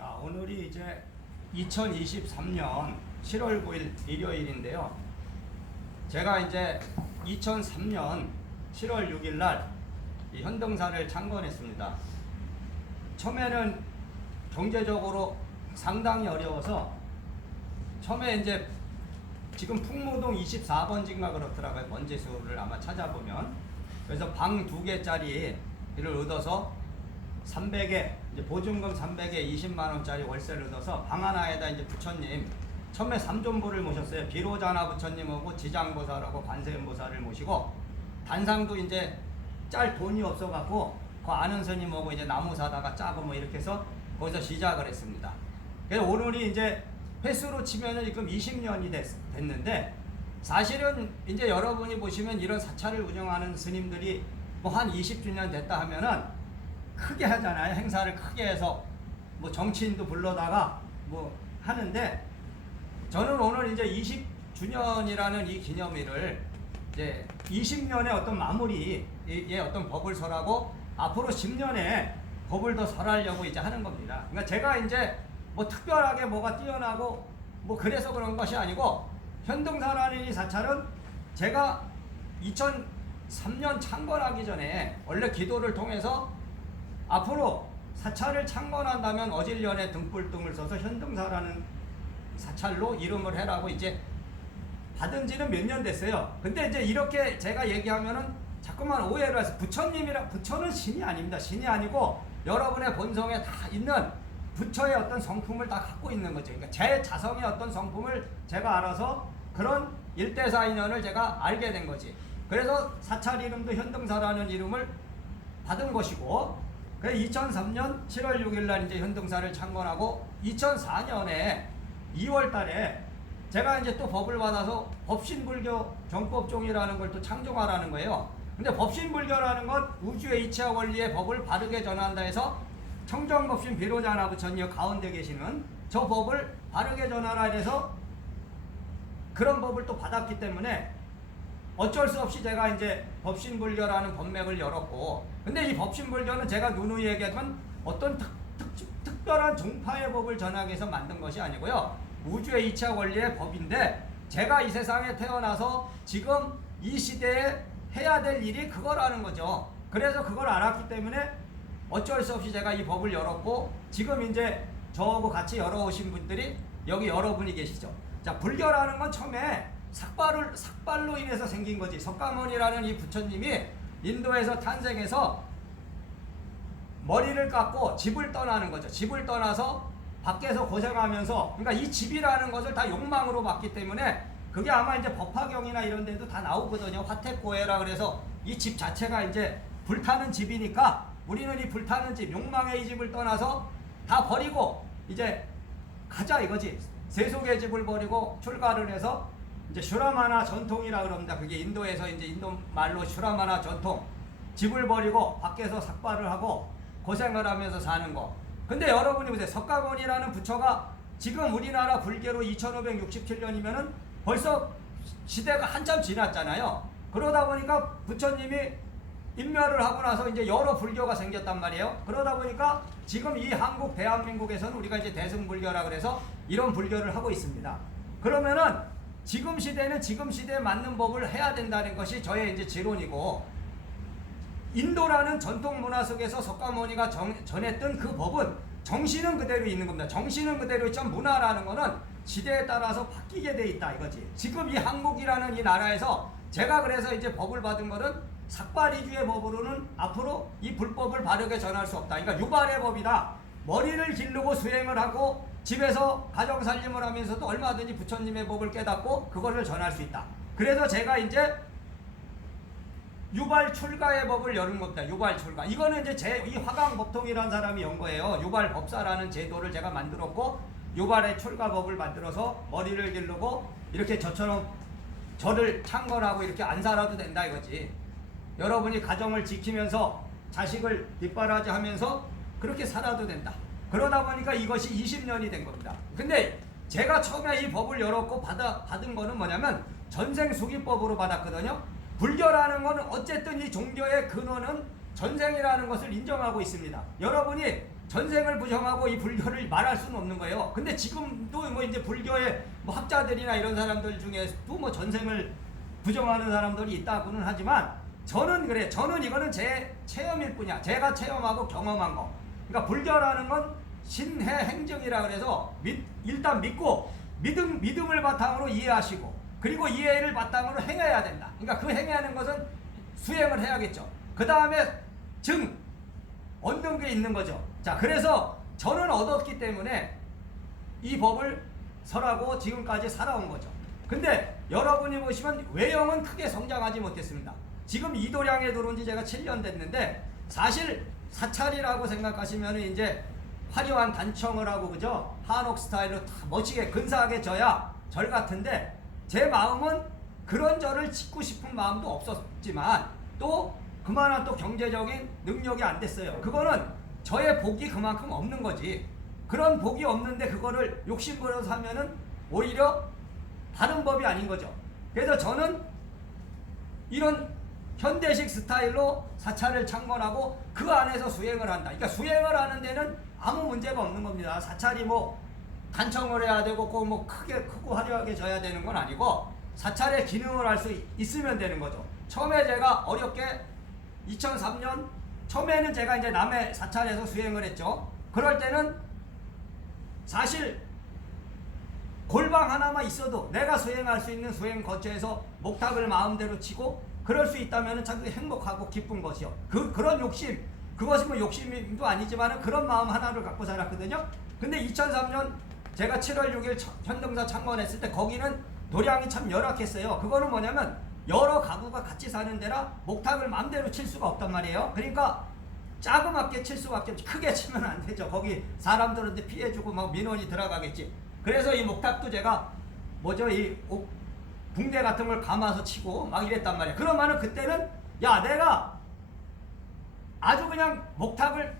자, 오늘이 이제 2023년 7월 9일 일요일인데요. 제가 이제 2003년 7월 6일 날 이 현등사를 창건했습니다. 처음에는 경제적으로 상당히 어려워서 처음에 이제 지금 풍무동 24번지인가 그렇더라고요. 번지수를 아마 찾아보면. 그래서 방 2개짜리를 얻어서 300에 이제 보증금 300에 20만 원짜리 월세를 얻어서 방 하나에다 이제 부처님 처음에 삼존부를 모셨어요. 비로자나 부처님하고 지장보살하고 관세음보살을 모시고 단상도 이제 짤 돈이 없어갖고 그 아는 스님하고 이제 나무 사다가 짜고 뭐 이렇게 해서 거기서 시작을 했습니다. 그래서 오늘이 이제 횟수로 치면은 지금 20년이 됐는데 사실은 이제 여러분이 보시면 이런 사찰을 운영하는 스님들이 뭐 한 20주년 됐다 하면은 크게 하잖아요. 행사를 크게 해서 뭐 정치인도 불러다가 뭐 하는데 저는 오늘 이제 20주년이라는 이 기념일을 이제 20년의 어떤 마무리의 어떤 법을 설하고 앞으로 10년에 법을 더 설하려고 이제 하는 겁니다. 그러니까 제가 이제 뭐 특별하게 뭐가 뛰어나고 뭐 그래서 그런 것이 아니고 현등사라는 이 사찰은 제가 2003년 창건하기 전에 원래 기도를 통해서 앞으로 사찰을 창건한다면 어질년에 등불등을 써서 현등사라는 사찰로 이름을 해라고 이제 받은 지는 몇 년 됐어요. 근데 이제 이렇게 제가 얘기하면은 자꾸만 오해를 해서 부처는 신이 아닙니다. 신이 아니고 여러분의 본성에 다 있는 부처의 어떤 성품을 다 갖고 있는 거죠. 그러니까 제 자성의 어떤 성품을 제가 알아서 그런 일대사 인연을 제가 알게 된 거지. 그래서 사찰 이름도 현등사라는 이름을 받은 것이고, 그래서 2003년 7월 6일 날 이제 현등사를 창건하고 2004년에 2월 달에 제가 이제 또 법을 받아서 법신불교 정법종이라는 걸 또 창조하라는 거예요. 근데 법신불교라는 건 우주의 이치와 원리의 법을 바르게 전한다 해서 청정법신 비로자나 부처님 가운데 계시는 저 법을 바르게 전하라 해서 그런 법을 또 받았기 때문에 어쩔 수 없이 제가 이제 법신불교라는 법맥을 열었고, 근데 이 법신불교는 제가 누누이 얘기했던 어떤 특별한 종파의 법을 전하기 위해서 만든 것이 아니고요. 우주의 이치와 원리의 법인데 제가 이 세상에 태어나서 지금 이 시대에 해야 될 일이 그거라는 거죠. 그래서 그걸 알았기 때문에 어쩔 수 없이 제가 이 법을 열었고, 지금 이제 저하고 같이 열어오신 분들이 여기 여러분이 계시죠. 자, 불교라는 건 처음에 삭발로 인해서 생긴 거지. 석가모니라는 이 부처님이 인도에서 탄생해서 머리를 깎고 집을 떠나는 거죠. 집을 떠나서 밖에서 고생하면서, 그러니까 이 집이라는 것을 다 욕망으로 봤기 때문에 그게 아마 이제 법화경이나 이런 데도 다 나오거든요. 화택고해라 그래서 이 집 자체가 이제 불타는 집이니까 우리는 이 불타는 집, 욕망의 이 집을 떠나서 다 버리고 이제 가자 이거지. 세속의 집을 버리고 출가를 해서 이제 슈라마나 전통이라 그럽니다. 그게 인도에서 이제 인도 말로 슈라마나 전통. 집을 버리고 밖에서 삭발을 하고 고생을 하면서 사는 거. 근데 여러분이 보세요. 석가모니라는 부처가 지금 우리나라 불교로 2567년이면은 벌써 시대가 한참 지났잖아요. 그러다 보니까 부처님이 인멸을 하고 나서 이제 여러 불교가 생겼단 말이에요. 그러다 보니까 지금 이 한국 대한민국에서는 우리가 이제 대승불교라 그래서 이런 불교를 하고 있습니다. 그러면은 지금 시대는 지금 시대에 맞는 법을 해야 된다는 것이 저의 이제 지론이고, 인도라는 전통 문화 속에서 석가모니가 전했던 그 법은 정신은 그대로 있는 겁니다. 정신은 그대로 있지만 문화라는 거는 시대에 따라서 바뀌게 돼 있다 이거지. 지금 이 한국이라는 이 나라에서 제가 그래서 이제 법을 받은 거는 삭발이주의 법으로는 앞으로 이 불법을 바르게 전할 수 없다. 그러니까 유발의 법이다. 머리를 기르고 수행을 하고 집에서 가정살림을 하면서도 얼마든지 부처님의 법을 깨닫고 그거를 전할 수 있다. 그래서 제가 이제 유발 출가의 법을 열은 겁니다. 유발 출가. 이거는 이제 이 화강법통이라는 사람이 연 거예요. 유발 법사라는 제도를 제가 만들었고, 유발의 출가법을 만들어서 머리를 기르고 이렇게 저처럼 저를 창건하고 이렇게 안 살아도 된다 이거지. 여러분이 가정을 지키면서 자식을 뒷바라지 하면서 그렇게 살아도 된다. 그러다 보니까 이것이 20년이 된 겁니다. 근데 제가 처음에 이 법을 열었고 받은 거는 뭐냐면 전생수기법으로 받았거든요. 불교라는 것은 어쨌든 이 종교의 근원은 전생이라는 것을 인정하고 있습니다. 여러분이 전생을 부정하고 이 불교를 말할 수는 없는 거예요. 근데 지금도 뭐 이제 불교의 뭐 학자들이나 이런 사람들 중에도 뭐 전생을 부정하는 사람들이 있다고는 하지만 저는 그래. 저는 이거는 제 체험일 뿐이야. 제가 체험하고 경험한 거. 그러니까 불교라는 건 신해 행정이라 그래서 일단 믿고 믿음을 바탕으로 이해하시고 그리고 이해를 바탕으로 행해야 된다. 그러니까 그 행하는 것은 수행을 해야겠죠. 그 다음에 얻는 게 있는 거죠. 자, 그래서 저는 얻었기 때문에 이 법을 설하고 지금까지 살아온 거죠. 근데 여러분이 보시면 외형은 크게 성장하지 못했습니다. 지금 이도량에 들어온 지 제가 7년 됐는데 사실 사찰이라고 생각하시면 이제 화려한 단청을 하고 그죠? 한옥 스타일로 다 멋지게 근사하게 져야 절 같은데 제 마음은 그런 절을 짓고 싶은 마음도 없었지만 또 그만한 또 경제적인 능력이 안 됐어요. 그거는 저의 복이 그만큼 없는 거지. 그런 복이 없는데 그거를 욕심부려서 하면은 오히려 다른 법이 아닌 거죠. 그래서 저는 이런 현대식 스타일로 사찰을 창건하고 그 안에서 수행을 한다. 그러니까 수행을 하는 데는 아무 문제가 없는 겁니다. 사찰이 뭐 단청을 해야 되고 꼭 뭐 크고 화려하게 져야 되는 건 아니고 사찰의 기능을 할 수 있으면 되는 거죠. 처음에 제가 어렵게 2003년 처음에는 제가 이제 남해 사찰에서 수행을 했죠. 그럴 때는 사실 골방 하나만 있어도 내가 수행할 수 있는 수행 거처에서 목탁을 마음대로 치고 그럴 수 있다면 참 행복하고 기쁜 것이요. 그런 욕심, 그것이 뭐 욕심도 아니지만 그런 마음 하나를 갖고 살았거든요. 근데 2003년 제가 7월 6일 현등사 창건했을 때 거기는 도량이 참 열악했어요. 그거는 뭐냐면 여러 가구가 같이 사는 데라 목탁을 마음대로 칠 수가 없단 말이에요. 그러니까 자그맣게 칠 수밖에 없지. 크게 치면 안 되죠. 거기 사람들한테 피해주고 막 민원이 들어가겠지. 그래서 이 목탁도 제가 이 붕대 같은 걸 감아서 치고 막 이랬단 말이야. 그러면은 그때는 야 내가 아주 그냥 목탁을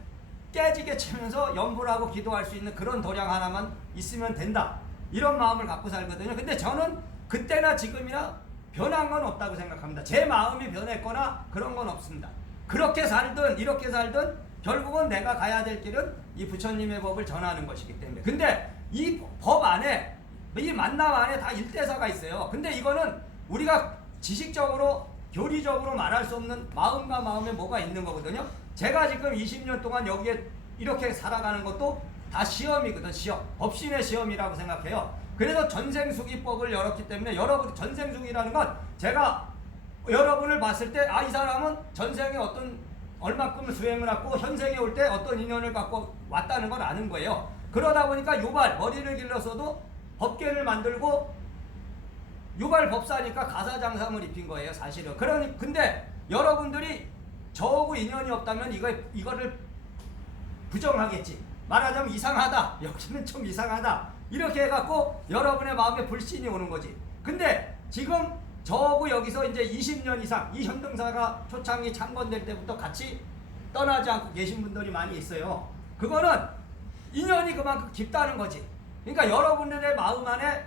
깨지게 치면서 염불하고 기도할 수 있는 그런 도량 하나만 있으면 된다. 이런 마음을 갖고 살거든요. 근데 저는 그때나 지금이나 변한 건 없다고 생각합니다. 제 마음이 변했거나 그런 건 없습니다. 그렇게 살든 이렇게 살든 결국은 내가 가야 될 길은 이 부처님의 법을 전하는 것이기 때문에. 근데 이 법 안에 이 만남 안에 다 일대사가 있어요. 근데 이거는 우리가 지식적으로 교리적으로 말할 수 없는 마음과 마음에 뭐가 있는 거거든요. 제가 지금 20년 동안 여기에 이렇게 살아가는 것도 다 시험이거든. 시험. 법신의 시험이라고 생각해요. 그래서 전생수기법을 열었기 때문에 여러분 전생수기라는 건 제가 여러분을 봤을 때 이 사람은 전생에 얼마큼을 수행을 하고 현생에 올 때 어떤 인연을 갖고 왔다는 걸 아는 거예요. 그러다 보니까 머리를 길러서도 법계를 만들고 유발법사니까 가사장삼을 입힌 거예요, 사실은. 근데 여러분들이 저하고 인연이 없다면 이거를 부정하겠지. 말하자면 이상하다. 여기는 좀 이상하다. 이렇게 해갖고 여러분의 마음에 불신이 오는 거지. 근데 지금 저하고 여기서 이제 20년 이상 이 현등사가 초창기 창건될 때부터 같이 떠나지 않고 계신 분들이 많이 있어요. 그거는 인연이 그만큼 깊다는 거지. 그러니까 여러분들의 마음 안에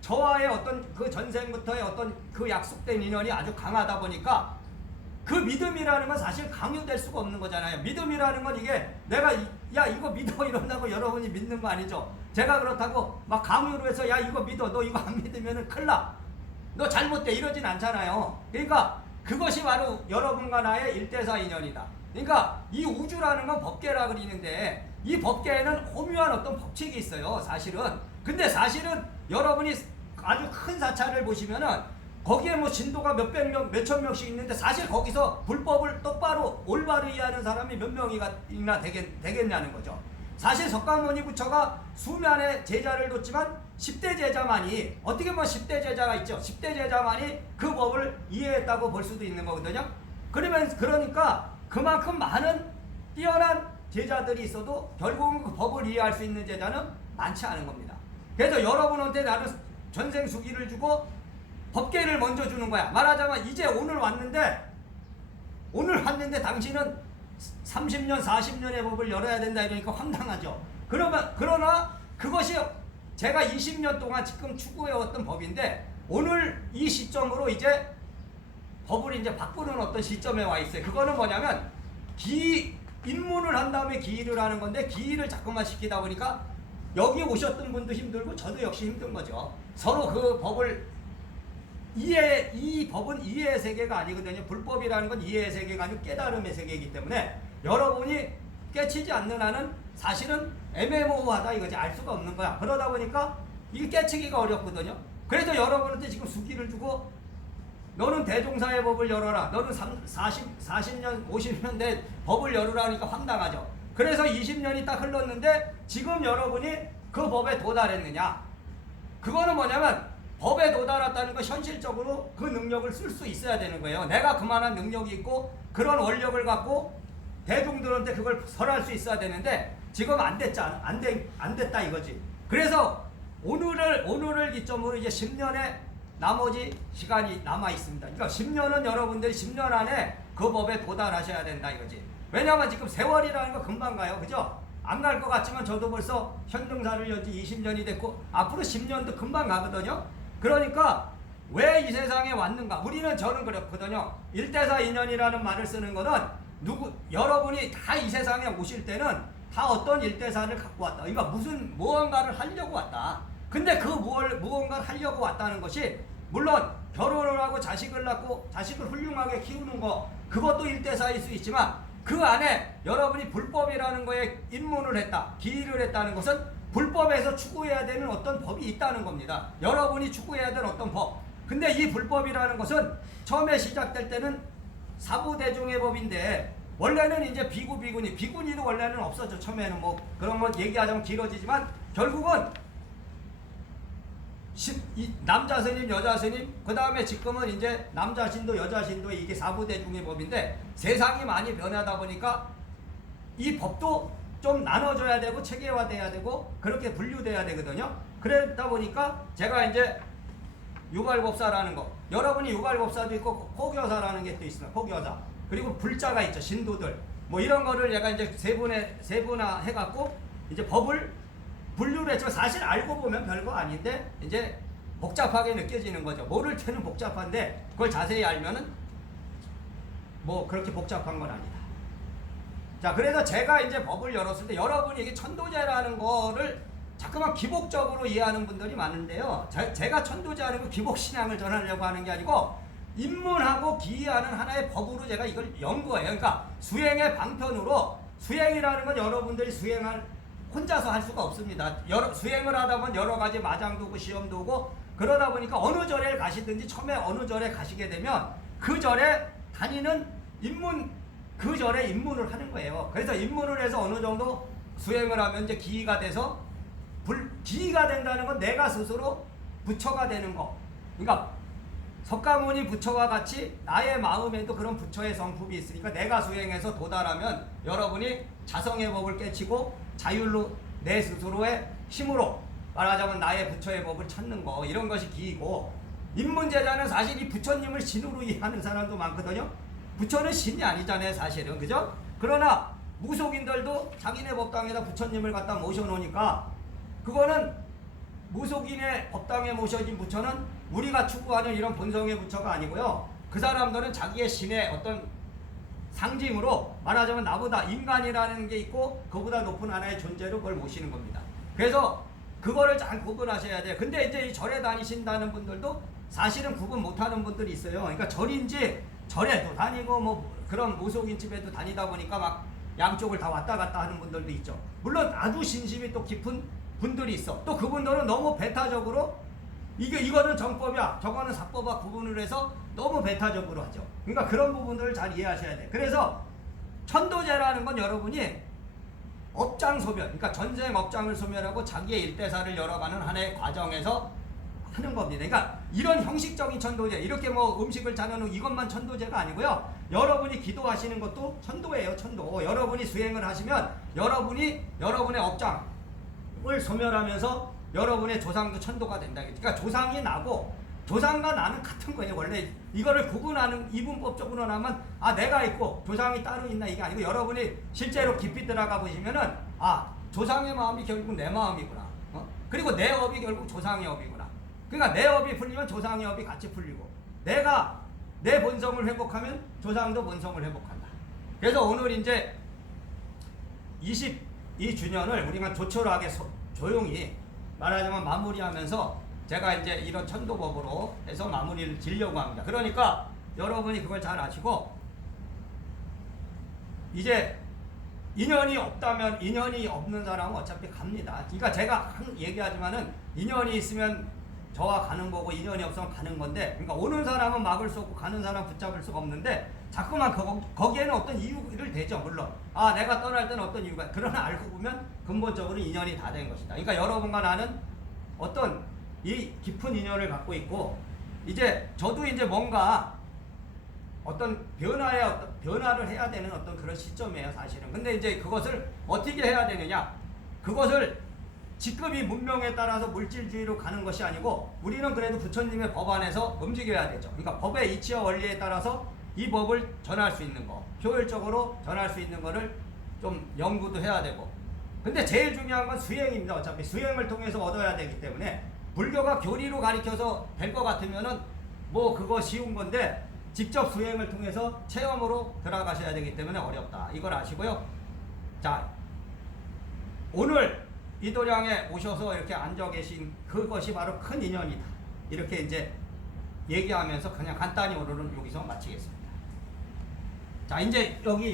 저와의 어떤 그 전생부터의 어떤 그 약속된 인연이 아주 강하다 보니까 그 믿음이라는 건 사실 강요될 수가 없는 거잖아요. 믿음이라는 건 이게 내가 야 이거 믿어 이런다고 여러분이 믿는 거 아니죠. 제가 그렇다고 막 강요로 해서 야 이거 믿어 너 이거 안 믿으면은 큰일 나. 너 잘못돼 이러진 않잖아요. 그러니까 그것이 바로 여러분과 나의 일대사 인연이다. 그러니까 이 우주라는 건 법계라 그리는데 이 법계에는 호묘한 어떤 법칙이 있어요, 사실은. 근데 사실은 여러분이 아주 큰 사찰을 보시면은 거기에 뭐 신도가 몇백 명, 몇천 명씩 있는데 사실 거기서 불법을 똑바로 올바로 이해하는 사람이 몇 명이나 되겠냐는 거죠. 사실 석가모니 부처가 수면의 제자를 뒀지만 10대 제자만이 어떻게 보면 10대 제자가 있죠. 10대 제자만이 그 법을 이해했다고 볼 수도 있는 거거든요. 그러니까 그만큼 많은 뛰어난 제자들이 있어도 결국은 그 법을 이해할 수 있는 제자는 많지 않은 겁니다. 그래서 여러분한테 나는 전생수기를 주고 법계를 먼저 주는 거야. 말하자면 이제 오늘 왔는데 당신은 30년 40년의 법을 열어야 된다 이러니까 황당하죠. 그러나 그것이 제가 20년 동안 지금 추구해왔던 법인데 오늘 이 시점으로 이제 법을 이제 바꾸는 어떤 시점에 와 있어요. 그거는 뭐냐면 입문을 한 다음에 기일을 하는 건데 기일을 자꾸만 시키다 보니까 여기 오셨던 분도 힘들고 저도 역시 힘든 거죠. 서로 그 법을 이 법은 이해의 세계가 아니거든요. 불법이라는 건 이해의 세계가 아니고 깨달음의 세계이기 때문에 여러분이 깨치지 않는 한은 사실은 애매모호하다 이거지. 알 수가 없는 거야. 그러다 보니까 이게 깨치기가 어렵거든요. 그래서 여러분한테 지금 수기를 주고 너는 대종사의 법을 열어라. 너는 40년, 50년 된 법을 열으라니까 황당하죠. 그래서 20년이 딱 흘렀는데 지금 여러분이 그 법에 도달했느냐? 그거는 뭐냐면 법에 도달했다는 건 현실적으로 그 능력을 쓸 수 있어야 되는 거예요. 내가 그만한 능력이 있고 그런 원력을 갖고 대중들한테 그걸 설할 수 있어야 되는데 지금 안 됐잖아. 안 됐다 이거지. 그래서 오늘을 기점으로 이제 10년의 나머지 시간이 남아 있습니다. 그러니까 10년은 여러분들이 10년 안에 그 법에 도달하셔야 된다 이거지. 왜냐하면 지금 세월이라는 거 금방 가요. 그죠? 안 갈 것 같지만 저도 벌써 현등사를 연지 20년이 됐고 앞으로 10년도 금방 가거든요. 그러니까 왜 이 세상에 왔는가? 저는 그렇거든요. 1대사 인연이라는 말을 쓰는 거는 여러분이 다 이 세상에 오실 때는 다 어떤 1대사를 갖고 왔다. 그러니까 무언가를 하려고 왔다. 근데 그 무언가를 하려고 왔다는 것이 물론 결혼을 하고 자식을 낳고 자식을 훌륭하게 키우는 거 그것도 1대사일 수 있지만 그 안에 여러분이 불법이라는 거에 입문을 했다. 기일을 했다는 것은 불법에서 추구해야 되는 어떤 법이 있다는 겁니다. 여러분이 추구해야 되는 어떤 법. 근데 이 불법이라는 것은 처음에 시작될 때는 사부대중의 법인데 원래는 이제 비구니도 원래는 없었죠. 처음에는 뭐 그런 건 얘기하자면 길어지지만 결국은 남자 스님, 여자 스님, 그 다음에 지금은 이제 남자 신도, 여자 신도 이게 사부대중의 법인데 세상이 많이 변하다 보니까 이 법도 좀 나눠줘야 되고 체계화돼야 되고 그렇게 분류돼야 되거든요. 그러다 보니까 제가 이제 유발법사라는 거, 여러분이 유발법사도 있고 포교사라는 게 또 있습니다. 포교사. 그리고 불자가 있죠. 신도들. 뭐 이런 거를 얘가 이제 세분화 해갖고 이제 법을 분류를 했지만 사실 알고 보면 별거 아닌데 이제 복잡하게 느껴지는 거죠. 모를 때는 복잡한데 그걸 자세히 알면은 뭐 그렇게 복잡한 건 아니다. 자, 그래서 제가 이제 법을 열었을 때 여러분이 이게 천도제라는 거를 자꾸만 기복적으로 이해하는 분들이 많은데요. 제가 천도제하는 거 기복신앙을 전하려고 하는 게 아니고 입문하고 기이하는 하나의 법으로 제가 이걸 연 거예요. 그러니까 수행의 방편으로 수행이라는 건 여러분들이 혼자서 할 수가 없습니다. 수행을 하다 보면 여러 가지 마장도 오고 시험도 오고 그러다 보니까 어느 절에 가시든지 처음에 어느 절에 가시게 되면 그 절에 다니는 그 절에 입문을 하는 거예요. 그래서 입문을 해서 어느 정도 수행을 하면 이제 기이가 돼서 기이가 된다는 건 내가 스스로 부처가 되는 거. 그러니까 석가모니 부처와 같이 나의 마음에도 그런 부처의 성품이 있으니까 내가 수행해서 도달하면 여러분이 자성의 법을 깨치고 자율로 내 스스로의 힘으로 말하자면 나의 부처의 법을 찾는 거 이런 것이 기이고 입문제자는 사실 이 부처님을 신으로 이해하는 사람도 많거든요. 부처는 신이 아니잖아요 사실은. 그죠? 그러나 무속인들도 자기네 법당에다 부처님을 갖다 모셔놓으니까 그거는 무속인의 법당에 모셔진 부처는 우리가 추구하는 이런 본성의 부처가 아니고요. 그 사람들은 자기의 신의 어떤 상징으로 말하자면 나보다 인간이라는 게 있고 그보다 높은 하나의 존재로 그걸 모시는 겁니다. 그래서 그거를 잘 구분하셔야 돼요. 근데 이제 이 절에 다니신다는 분들도 사실은 구분 못하는 분들이 있어요. 그러니까 절인지 절에도 다니고 뭐 그런 무속인 집에도 다니다 보니까 막 양쪽을 다 왔다 갔다 하는 분들도 있죠. 물론 아주 신심이 또 깊은 분들이 있어. 또 그분들은 너무 배타적으로 이거는 정법이야 저거는 사법과 구분을 해서 너무 배타적으로 하죠. 그러니까 그런 부분들을 잘 이해하셔야 돼. 그래서 천도제라는 건 여러분이 업장 소멸, 그러니까 전생 업장을 소멸하고 자기의 일대사를 열어가는 하나의 과정에서 하는 겁니다. 그러니까 이런 형식적인 천도제, 이렇게 뭐 음식을 차려놓은 이것만 천도제가 아니고요. 여러분이 기도하시는 것도 천도예요. 천도. 여러분이 수행을 하시면 여러분이 여러분의 업장을 소멸하면서 여러분의 조상도 천도가 된다. 그러니까 조상이 나고 조상과 나는 같은 거예요. 원래 이거를 구분하는 이분법적으로 나면 내가 있고 조상이 따로 있나 이게 아니고 여러분이 실제로 깊이 들어가 보시면은 조상의 마음이 결국 내 마음이구나. 그리고 내 업이 결국 조상의 업이구나. 그러니까 내 업이 풀리면 조상의 업이 같이 풀리고 내가 내 본성을 회복하면 조상도 본성을 회복한다. 그래서 오늘 이제 22주년을 우리가 조촐하게 조용히 말하자면 마무리하면서 제가 이제 이런 천도법으로 해서 마무리를 지려고 합니다. 그러니까 여러분이 그걸 잘 아시고 이제 인연이 없다면 인연이 없는 사람은 어차피 갑니다. 그러니까 제가 얘기하지만은 인연이 있으면 저와 가는 거고 인연이 없으면 가는 건데, 그러니까 오는 사람은 막을 수 없고 가는 사람 붙잡을 수가 없는데 자꾸만 거기에는 어떤 이유를 대죠. 물론 내가 떠날 때는 어떤 이유가, 그러나 알고 보면 근본적으로 인연이 다 된 것이다. 그러니까 여러분과 나는 어떤 이 깊은 인연을 갖고 있고, 이제 저도 이제 뭔가 어떤 변화를 해야 되는 어떤 그런 시점이에요, 사실은. 근데 이제 그것을 어떻게 해야 되느냐? 그것을 직급이 문명에 따라서 물질주의로 가는 것이 아니고, 우리는 그래도 부처님의 법 안에서 움직여야 되죠. 그러니까 법의 이치와 원리에 따라서 이 법을 전할 수 있는 거, 효율적으로 전할 수 있는 거를 좀 연구도 해야 되고. 근데 제일 중요한 건 수행입니다. 어차피 수행을 통해서 얻어야 되기 때문에, 불교가 교리로 가르쳐서 될 것 같으면은 뭐 그거 쉬운 건데, 직접 수행을 통해서 체험으로 들어가셔야 되기 때문에 어렵다. 이걸 아시고요. 자, 오늘 이 도량에 오셔서 이렇게 앉아 계신 그것이 바로 큰 인연이다. 이렇게 이제 얘기하면서 그냥 간단히 오늘은 여기서 마치겠습니다. 자, 이제 여기